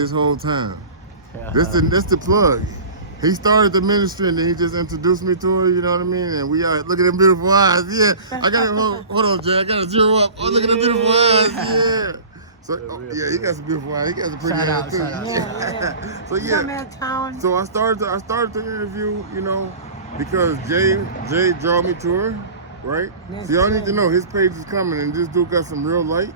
this whole time. This the plug. He started the ministry and then he just introduced me to her, you know what I mean? And we are, look at them beautiful eyes, yeah. I got to, hold on, Jay, I got to zero up. Oh, look at them beautiful eyes, yeah. So, yeah, he got some beautiful eyes. He got some pretty eyes too. Yeah. So, yeah. So I started the interview, you know, because Jay draw me to her, right? So y'all need to know his page is coming and this dude got some real light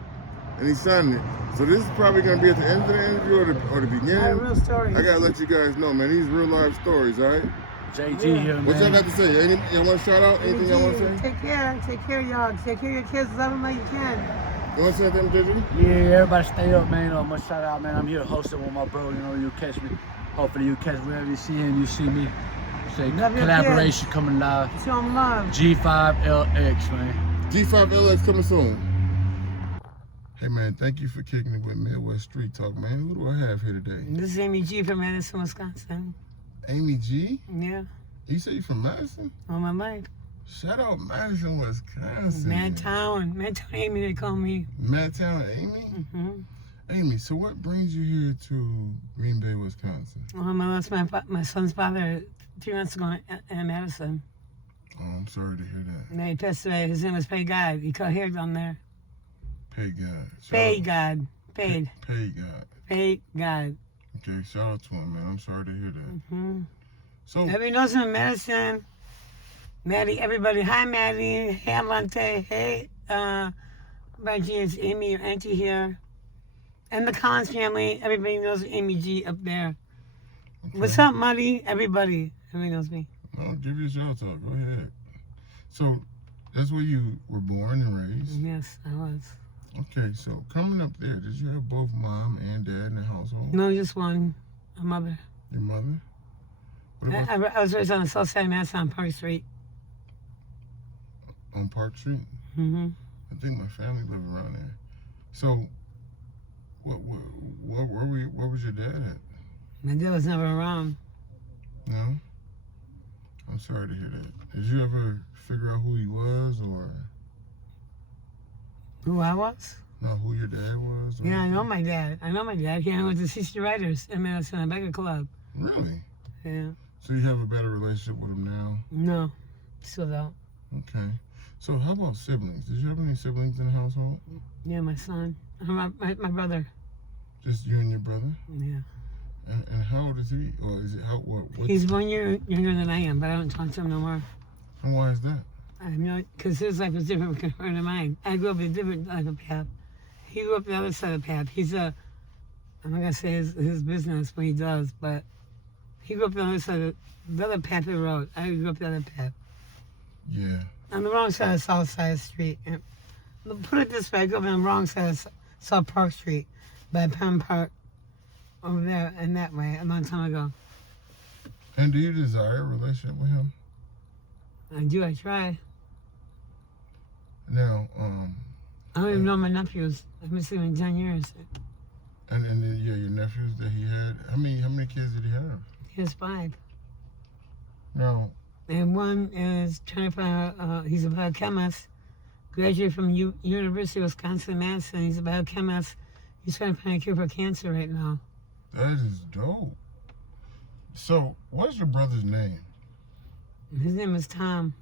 and he's shining it. So this is probably gonna be at the end of the interview or the beginning. Real stories. I gotta let you guys know, man. These real life stories, all right? JG here, man. What y'all got to say? Y'all want to shout out? Anything y'all want to say? Take care, y'all. Take care of your kids. Love them like you can. You want to say anything, JG? Yeah, everybody stay up, man. I'm gonna shout out, man. I'm here hosting with my bro. You know, you catch me. Hopefully, you catch wherever you see him, you see me. Say collaboration coming live. Show them love. G5LX, man. G5LX coming soon. Hey man, thank you for kicking it with Midwest Street Talk, man. Who do I have here today? This is Amy G from Madison, Wisconsin. Amy G? Yeah. You say you from Madison? All my life. Shout out Madison, Wisconsin. Madtown Amy, they call me. Madtown Amy? Mm-hmm. Amy, so what brings you here to Green Bay, Wisconsin? I lost my son's father 3 months ago in Madison. Oh, I'm sorry to hear that. And he passed away. His name was Pay God. He cut hair down there. Pay God. Pay God. Paid. Pay God. Pay God. Okay, shout out to him, man. I'm sorry to hear that. Mm-hmm. So everybody knows him in Madison. Maddie, everybody. Hi, Maddie. Hey, Alante. Hey, Reggie. It's Amy, your auntie here. And the Collins family. Everybody knows Amy G up there. Okay. What's up, Muddy? Everybody knows me. No, give you a shout out. Go ahead. So that's where you were born and raised? Yes, I was. Okay, so coming up there, did you have both mom and dad in the household? No, just one. A mother. Your mother? I was raised on the south side of Madison on Park Street. On Park Street? Mm-hmm. I think my family lived around there. So, where was your dad at? My dad was never around. No? I'm sorry to hear that. Did you ever figure out who he was, or? Who I was? No, who your dad was? Yeah, I know my dad. He hung with the 60 Writers in Madison, a biker club. Really? Yeah. So you have a better relationship with him now? No, still don't. Okay. So how about siblings? Did you have any siblings in the household? Yeah, my son. My brother. Just you and your brother? Yeah. And how old is he? Or is it what? He's 1 year younger than I am, but I don't talk to him no more. And why is that? I know, because his life was different compared to mine. I grew up in a different type of path. He grew up the other side of the path. I'm not going to say his business, what he does, but he grew up on the other side the other path of the road. I grew up the other path. Yeah. On the wrong side of South Side of the Street. And put it this way, I grew up on the wrong side of South Park Street by Penn Park over there and that way a long time ago. And do you desire a relationship with him? I do, I try. Now, I don't even know my nephews. I've been seeing them in 10 years. And then, yeah, your nephews that he had, how many kids did he have? He has 5. No. And one is trying to find he's a biochemist, graduated from University of Wisconsin-Madison. He's a biochemist. He's trying to find a cure for cancer right now. That is dope. So, what's your brother's name? His name is Tom.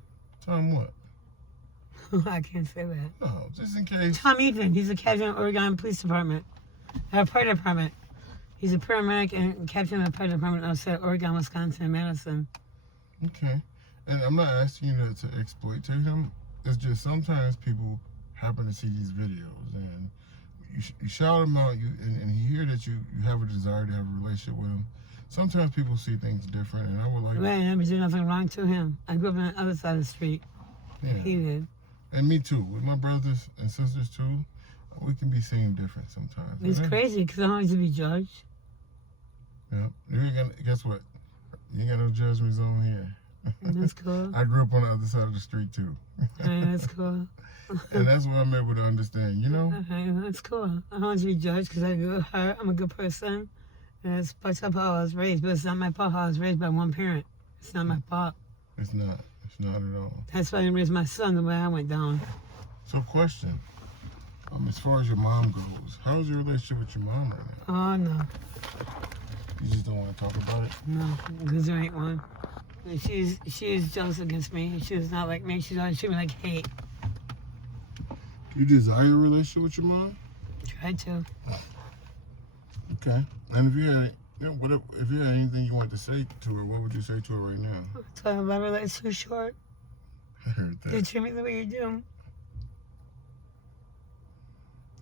Tom what? I can't say that. No, just in case. Tom Ethan. He's a captain of Oregon Police Department. Fire Department. He's a paramedic and captain of the fire department outside Oregon, Wisconsin, and Madison. Okay. And I'm not asking you to exploitate him. It's just sometimes people happen to see these videos and you shout him out, and he hear that you have a desire to have a relationship with him. Sometimes people see things different, and I would like... Right, I never did nothing wrong to him. I grew up on the other side of the street. Yeah. He did. And me too. With my brothers and sisters too, we can be seen different sometimes. It's crazy because I don't like to be judged. Yeah. Guess what? You ain't got no judgment zone here. That's cool. I grew up on the other side of the street too. Right, that's cool. And that's what I'm able to understand, you know? Okay, that's cool. I don't want to be judged because I have a good heart. I'm a good person. And it's fucked up how I was raised, but it's not my fault how I was raised by one parent. It's not my fault. It's not. It's not at all. That's why I didn't raise my son the way I went down. So question. As far as your mom goes, how's your relationship with your mom right now? Oh, no. You just don't want to talk about it? No, because there ain't one. She is jealous against me. She is not like me. She's always treating me like hate. You desire a relationship with your mom? Try to. Okay. And if you had, if you had anything you wanted to say to her, what would you say to her right now? Tell her my relationship's too short. I heard that. You treat me the way you do.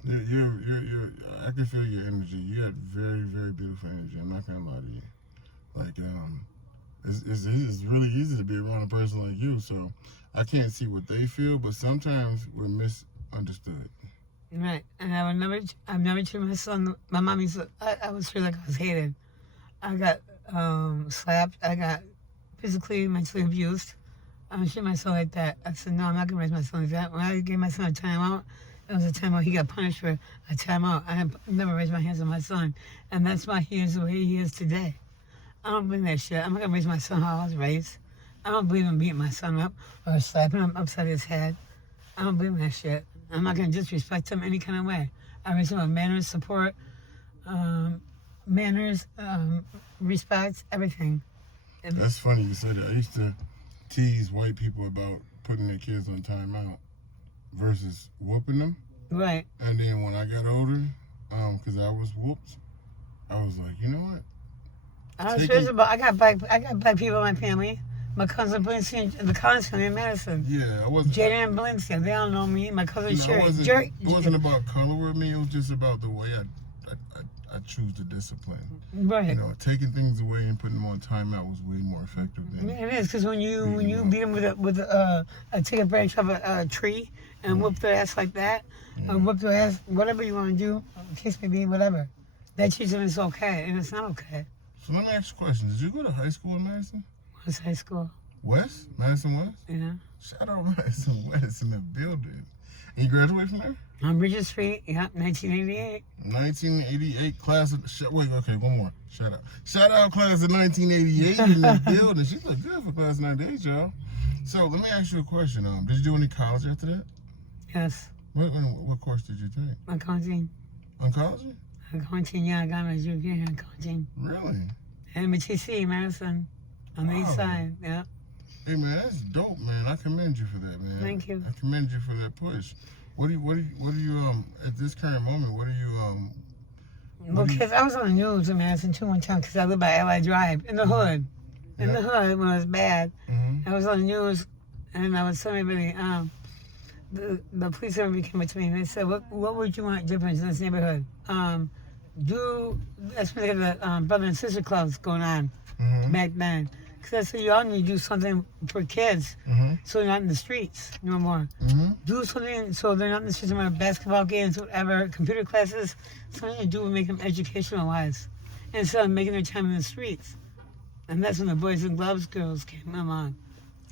I can feel your energy. You got very, very beautiful energy. I'm not gonna lie to you. Like, it's really easy to be around a person like you. So I can't see what they feel, but sometimes we're misunderstood. Right, and I've never treated my son. My mom used to. I was feeling like I was hated. I got slapped. I got physically, mentally abused. I don't treat my son like that. I said no, I'm not gonna raise my son like that. When I gave my son a timeout, it was a timeout. He got punished for a timeout. I have never raised my hands on my son, and that's why he is the way he is today. I don't believe that shit. I'm not gonna raise my son how I was raised. I don't believe in beating my son up or slapping him upside his head. I don't believe in that shit. I'm not gonna disrespect him any kind of way. I raise him with manners, support, respect, everything. That's funny you said that. I used to tease white people about putting their kids on timeout versus whooping them. Right. And then when I got older, because I was whooped, I was like, you know what? I got black people in my family. My cousin Blincy, the Collins family in Madison. Yeah, I wasn't. Jaden and Blincy, they all know me. My cousin Sherry. It wasn't about color with me. It was just about the way I choose to discipline. Right. You know, taking things away and putting them on timeout was way more effective than. Yeah, it is, because when you beat them take a branch of a tree and whoop their ass like that, or whoop their ass, whatever you want to do, kiss me, be whatever. That teaches them it's okay, and it's not okay. So let me ask you a question. Did you go to high school in Madison? West High School. West? Madison West? Yeah. Shout out Madison West in the building. And you graduated from there? On Bridget Street, yeah, 1988. 1988 class of, okay, one more. Shout out. Shout out class of 1988 in the building. She looked good for class of 98, y'all. So let me ask you a question. Did you do any college after that? Yes. What course did you take? Accounting. Oncology? Accounting, yeah, I got my degree in accounting. Really? And MTC, Madison. On the east side, yeah. Hey man, that's dope, man. I commend you for that, man. Thank you. I commend you for that push. What do you at this current moment? What are you Well, because I was on the news in Madison too one time, because I live by Ally Drive in the hood. In the hood when it was bad, I was on the news, and I was telling everybody. The police officer came up to me and they said, "What would you want difference in this neighborhood? That's when they had the brother and sister clubs going on back then." Because I said, you all need to do something for kids so they're not in the streets no more. Do something so they're not in the streets no more. Basketball games, whatever, computer classes, something to do to make them educational-wise instead of making their time in the streets. And that's when the Boys and Gloves girls came along.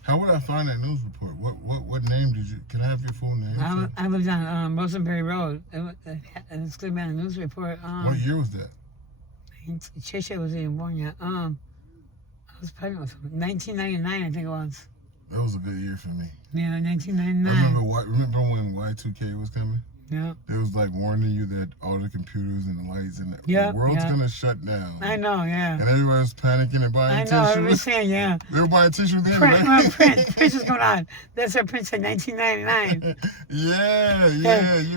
How would I find that news report? What name did you, can I have your full name? I lived on Rosenberry Road. It's going to be on a news report. What year was that? Chisha wasn't even born yet. I was pregnant with him. 1999, I think it was. That was a good year for me. Yeah, 1999. I remember when Y2K was coming? Yeah. It was like warning you that all the computers and the lights and the world's going to shut down. I know, yeah. And everybody was panicking and buying tissue. I know, I was saying, yeah. They were buying tissue then, right? Prince was going on. That's our Prince in 1999. Yeah, you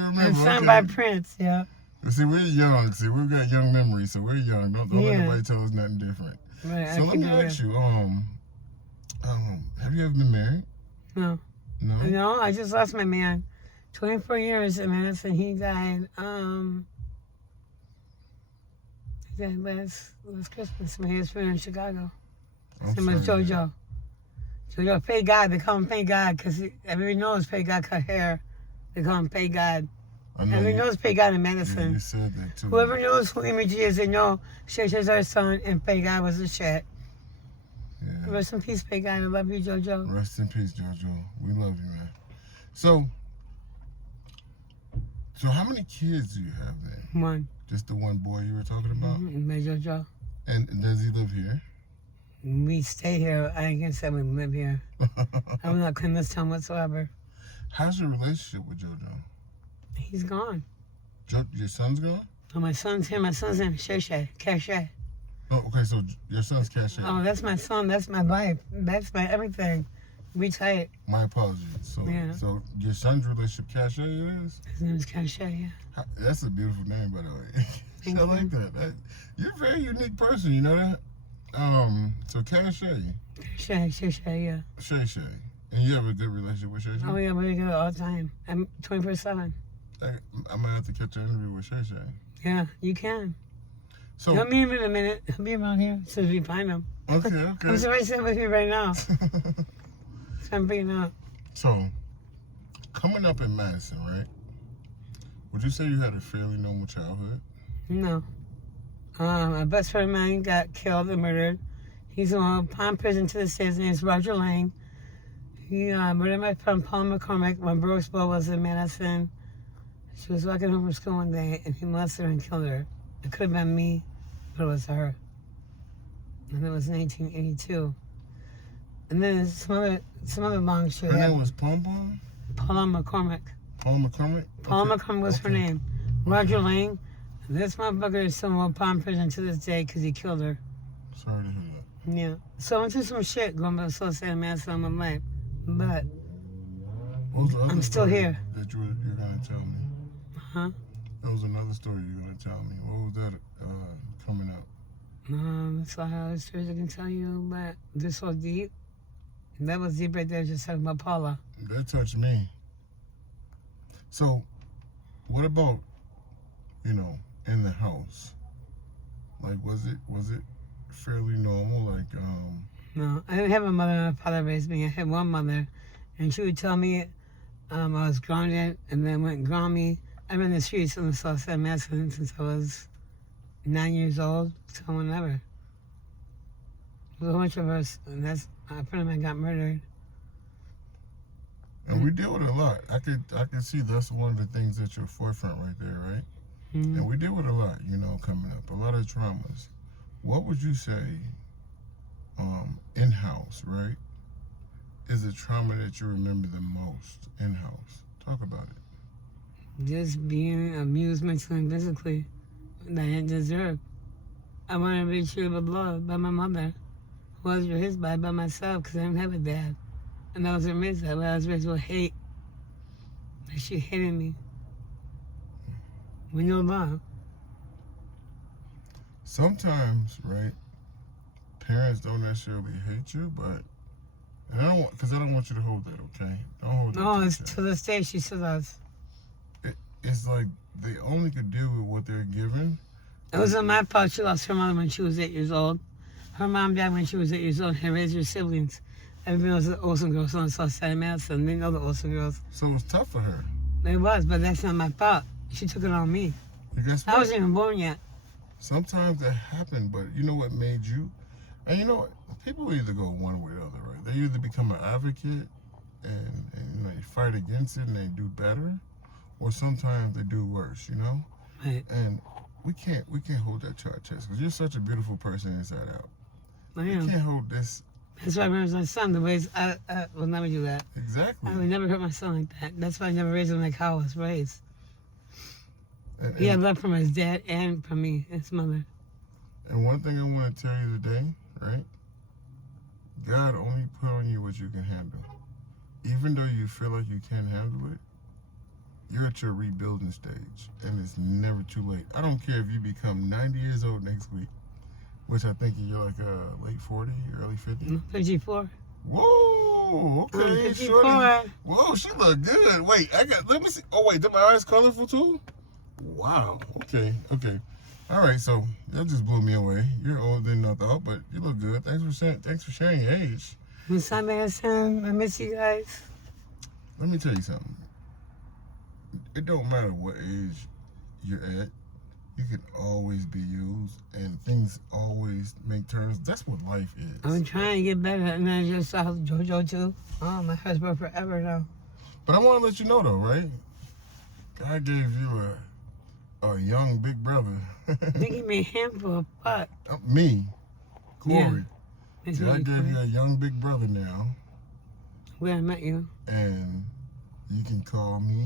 remember. It's signed by Prince, yeah. See, we're young. See, we've got young memories, so we're young. Don't let anybody tell us nothing different. Right, so let me ask you, have you ever been married? No. No? No, I just lost my man. 24 years in Madison. He died last Christmas. My husband in Chicago. His name was JoJo. JoJo, Pay God. They call him Pay God because everybody knows Pay God cut hair. They call him Pay God. Everybody knows Pay God in Madison. Yeah, you said that too. Whoever knows who Image is, they know Shay is our son and Pay God was the shit. Yeah. Rest in peace, Pay God. I love you, JoJo. Rest in peace, JoJo. We love you, man. So how many kids do you have then? One. Just the one boy you were talking about? My JoJo. And does he live here? We stay here. I ain't gonna say we live here. I will not claim this town whatsoever. How's your relationship with JoJo? He's gone. Your son's gone? Oh, my son's here. My son's name is Shay. Cache. Oh, okay, so your son's Cache. Oh, that's my son. That's my life. That's my everything. We tight. My apologies. So, Yeah. so your son's relationship, Cache, it is? His name is Cache, yeah. That's a beautiful name, by the way. Thank I you. like that. You're a very unique person, you know that? So Cache, Shay, yeah. Shay Shay. And you have a good relationship with Shay Shay? Oh, yeah, we go all the time. I'm 24/7. I might have to catch an interview with Shay Shay. Yeah, you can. So, He'll meet him in a minute. He'll be around here as soon as we find him. okay. I'm sorry sitting with you right now. So I'm picking up. So, coming up in Madison, right? Would you say you had a fairly normal childhood? No. My best friend of mine got killed and murdered. He's in Palm Prison to this day. His name is Roger Lang. He murdered my friend Paul McCormick when Brooks Bowl was in Madison. She was walking home from school one day and he molested her and killed her. It could have been me, but it was her. And it was 1982. And then some other long shit. Her name was Pom Pom? Paula McCormick. Paul McCormick? Paula Okay. McCormick was her name. Roger Lang. This motherfucker is still in Palm Prison to this day because he killed her. Sorry to hear that. Yeah. So I went through some shit going back to Southside Madison all my life. But What was the other I'm still story here. that you're going to tell me? Huh? That was another story you're going to tell me. What was that coming up? That's all the stories I can tell you, but this so deep. That was deep right there, just talking about Paula. That touched me. So, what about, in the house? Like, was it fairly normal? Like, No, I didn't have a mother and a father raised me. I had one mother, and she would tell me I was grounded, and then went and ground me. I ran the streets on the south side of Madison since I was 9 years old, so whenever. There was a whole bunch of us, and that's a friend of mine got murdered. and we deal with a lot. I could see that's one of the things at your forefront right there, right? Mm-hmm. And we deal with a lot, coming up. A lot of traumas. What would you say, in-house, right, is the trauma that you remember the most in-house? Talk about it. Just being abused mentally and physically that I didn't deserve. I wanted to be treated with love by my mother, who I was raised by myself because I didn't have a dad. And I wasn't raised that way. I was raised with hate. Like she hated me. When you're love. Sometimes, right, parents don't necessarily hate you, but and I don't want you to hold that, okay? Don't hold that. No, to it's yourself. to this day she still does. It's like they only could deal with what they're given. It wasn't my fault she lost her mother when she was 8 years old. Her mom died when she was 8 years old and had raised her siblings. Everybody was the Olsen girls on the south side of Madison. They know the Olsen girls. So it was tough for her. It was, but that's not my fault. She took it on me. And guess I what? wasn't even born yet. Sometimes that happened, but you know what made you? And you know what? People either go one way or the other, right? They either become an advocate and they fight against it and they do better, or sometimes they do worse, Right. And we can't hold that to our chest because you're such a beautiful person inside out. I You am. can't hold this. That's why I raised my son. The ways I will never do that. Exactly. I would never hurt my son like that. That's why I never raised him like how I was raised. And, He had love from his dad and from me, his mother. and one thing I want to tell you today, right? God only put on you what you can handle. Even though you feel like you can't handle it, you're at your rebuilding stage, and it's never too late. I don't care if you become 90 years old next week, which I think you're like late 40, early 50. I'm 54. Whoa, I'm okay, 54. shorty. Whoa, she look good. Wait, let me see. Oh wait, did my eyes colorful too? Wow. Okay. All right, so that just blew me away. You're older than I thought, but you look good. Thanks for sharing your age. Miss Madison, I miss you guys. Let me tell you something. It don't matter what age you're at. You can always be used, and things always make turns. That's what life is. I'm trying to get better, and I just saw JoJo too. Oh, my husband forever now. But I want to let you know, though, right? God gave you a young big brother. They give me a handful of butt. Me, Corey. It's God really gave funny. you a young big brother now, Where I met you. and you can call me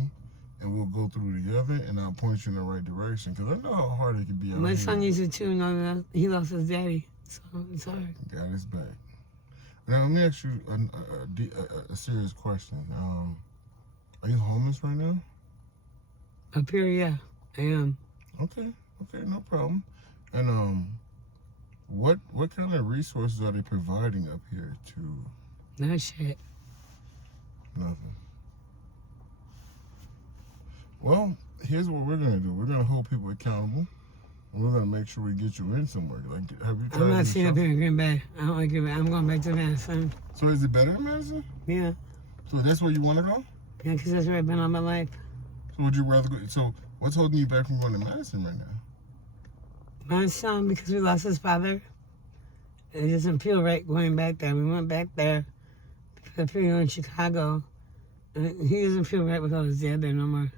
and we'll go through together, and I'll point you in the right direction. Because I know how hard it can be out My here. son used it too. No, he lost his daddy, so it's hard. Got his back. Now, let me ask you a serious question. Are you homeless right now? Up here, yeah, I am. Okay, no problem. And what kind of resources are they providing up here to? No shit. Nothing. Well, here's what we're gonna do. We're gonna hold people accountable. And we're gonna make sure we get you in somewhere. Like, have you tried? I'm not staying up here in Green Bay. I don't like Green Bay. I'm going back to Madison. So is it better in Madison? Yeah. So that's where you want to go? Yeah, because that's where I've been all my life. So would you rather go? So what's holding you back from going to Madison right now? My son, because we lost his father, it doesn't feel right going back there. We went back there because I feel in Chicago, and he doesn't feel right without his dad there no more.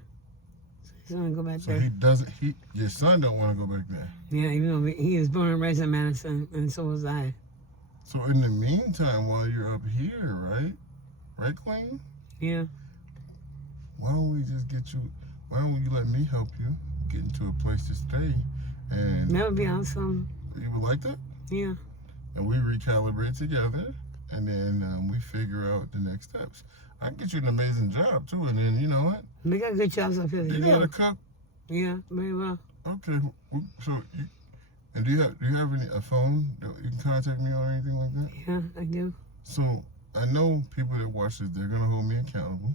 So he's gonna go back So there. he doesn't. Your son don't want to go back there. Yeah, even though he was born and raised in Madison, and so was I. So in the meantime, while you're up here, right? Right, Queen? Yeah. Why don't we just get you? Why don't you let me help you get into a place to stay? And That would be awesome. you would like that? Yeah. And we recalibrate together, and then we figure out the next steps. I can get you an amazing job too, and then you know what? They got good jobs up here. You know how to cook. Yeah, very well. Okay. So, do you have a phone that you can contact me on or anything like that? Yeah, I do. So I know people that watch this, they're gonna hold me accountable,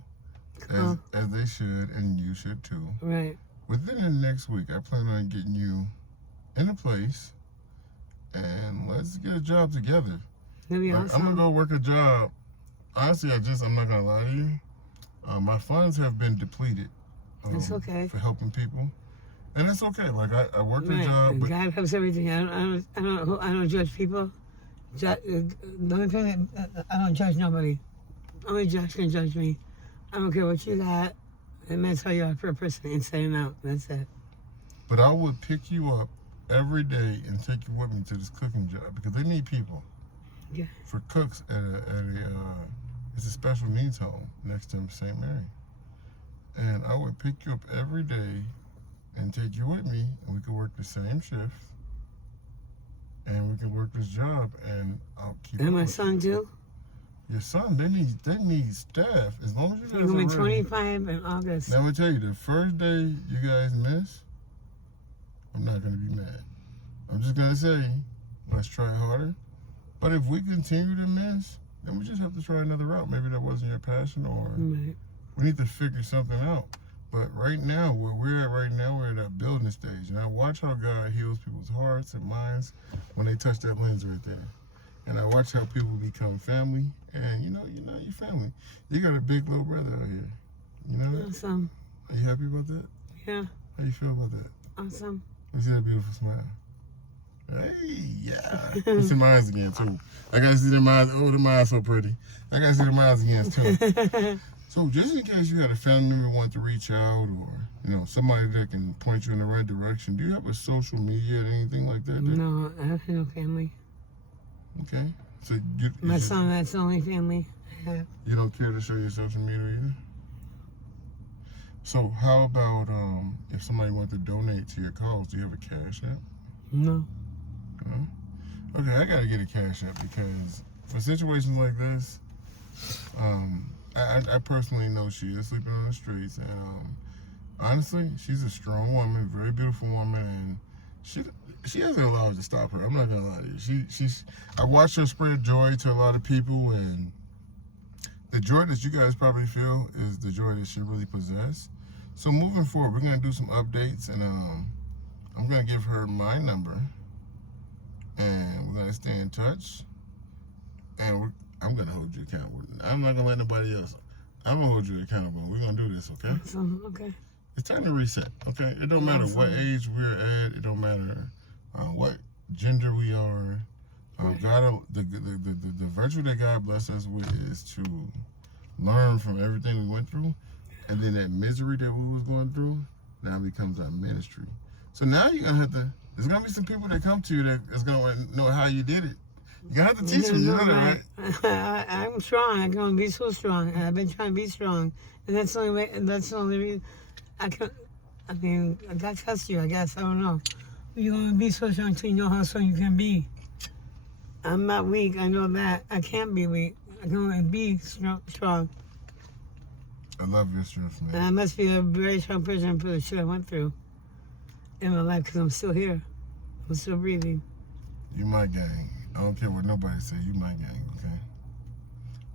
Cool. as they should, and you should too. Right. Within the next week, I plan on getting you in a place, and let's get a job together. That'd be Like, awesome. I'm gonna go work a job. Honestly, I'm not gonna lie to you. My funds have been depleted. It's okay. For helping people, and it's okay. Like I work a Right. job, but God helps everything. I don't judge people. The only thing I don't judge nobody. Only judge can judge me. I don't care what you got. And that's how you are for a person inside and out. That's it. but I would pick you up every day and take you with me to this cooking job because they need people Yeah. for cooks at it's a special needs home next to St. Mary, and I would pick you up every day and take you with me, and we could work the same shift, and we can work this job, and I'll keep. And up my with son too. Your son, they need staff as long as you He's guys gonna be are ready. 25 in August. Now I'm gonna tell you, the first day you guys miss, I'm not gonna be mad. I'm just gonna say, let's try harder. But if we continue to miss, then we just have to try another route. Maybe that wasn't your passion, or Right. we need to figure something out. But right now, where we're at right now, we're at that building stage. And I watch how God heals people's hearts and minds when they touch that lens right there. And I watch how people become family. And you know your family. You got a big little brother out here. You know that? Awesome. Are you happy about that? Yeah. How you feel about that? Awesome. Let me see that beautiful smile. Hey, yeah. Let's see my eyes again, too. I gotta see them eyes. Oh, them eyes so pretty. I gotta see them eyes again, too. So just in case you had a family member want to reach out, or somebody that can point you in the right direction, do you have a social media or anything like that? No, I have no family. Okay. So My son, that's the only family I have. you don't care to show your social media either? So how about if somebody wants to donate to your cause, do you have a cash app? No. No? Okay, I gotta get a cash app because for situations like this, I personally know she is sleeping on the streets, and honestly, she's a strong woman, very beautiful woman, and she hasn't allowed it to stop her. I'm not gonna lie to you. I watched her spread joy to a lot of people, and the joy that you guys probably feel is the joy that she really possesses. So moving forward, we're gonna do some updates, and I'm gonna give her my number, and we're gonna stay in touch, and I'm gonna hold you accountable. I'm not gonna let nobody else. I'm gonna hold you accountable. We're gonna do this, okay? Awesome. Okay. It's time to reset, okay? It don't matter what age we're at. It don't matter what gender we are. God, the virtue that God blessed us with is to learn from everything we went through, and then that misery that we was going through now becomes our ministry. So now you're gonna have to. There's gonna be some people that come to you that is gonna know how you did it. You're gonna have to teach me. You know that, right? I'm strong. I'm gonna be so strong. I've been trying to be strong, and that's the only way. That's the only reason. I mean, God tests you, I guess. I don't know. You're going to be so strong until you know how strong you can be. I'm not weak. I know that. I can't be weak. I can only be strong. I love your strength, man. And I must be a very strong person for the shit I went through in my life because I'm still here. I'm still breathing. You my gang. I don't care what nobody say. You my gang, okay?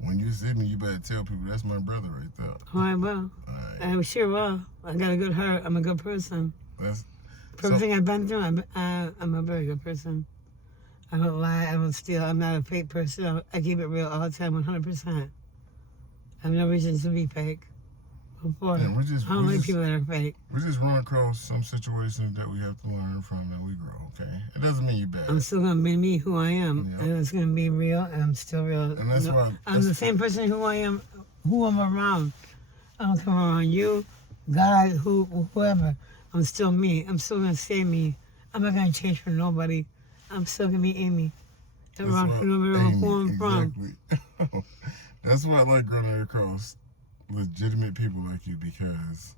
When you see me, you better tell people that's my brother right there. Oh, I will. All right. I sure will. I got a good heart. I'm a good person. For everything I've been through, I'm a very good person. I don't lie. I don't steal. I'm not a fake person. I keep it real all the time, 100%. I have no reason to be fake. Before. Yeah, I don't like people that are fake. We just run across some situations that we have to learn from and we grow, okay? It doesn't mean you're bad. I'm still going to be me, who I am. Yep. And it's going to be real, and I'm still real. And that's why... I'm the same person who I am, who I'm around. I don't come around you, God, whoever. I'm still me. I'm still going to stay me. I'm not going to change for nobody. I'm still going to be Amy. No matter who I'm from. Exactly. That's why I like running across legitimate people like you because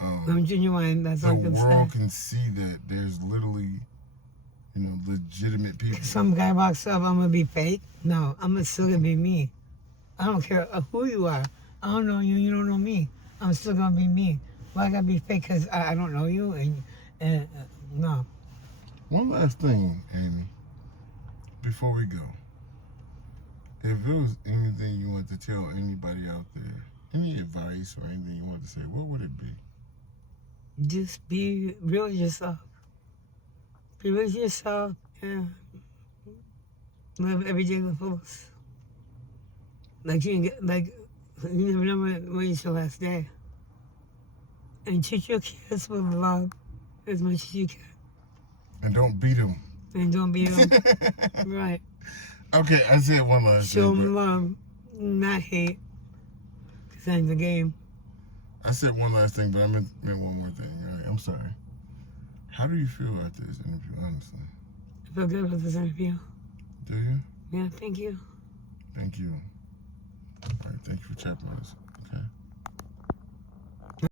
I'm genuine. That's all I can the say. world can see that there's literally, legitimate people. Some guy walks up, I'm gonna be fake. No, I'm still gonna be me. I don't care who you are. I don't know you. You don't know me. I'm still gonna be me. Why I gotta be fake? Cause I don't know you. And no. One last thing, Amy. Before we go, if there was anything you want to tell anybody out there, any advice or anything you want to say, what would it be? Just be real with yourself. Be real with yourself and live every day to the fullest. You never know when it's your last day. And treat your kids with love as much as you can. And don't beat them. And don't beat them. Right. Okay, I said one last thing. Show them love, not hate. Because that's the game. I said one last thing, but I meant one more thing. All right, I'm sorry. How do you feel after this interview, honestly? I feel good with this interview. Do you? Yeah, thank you. Thank you. All right, thank you for chatting with us. Okay.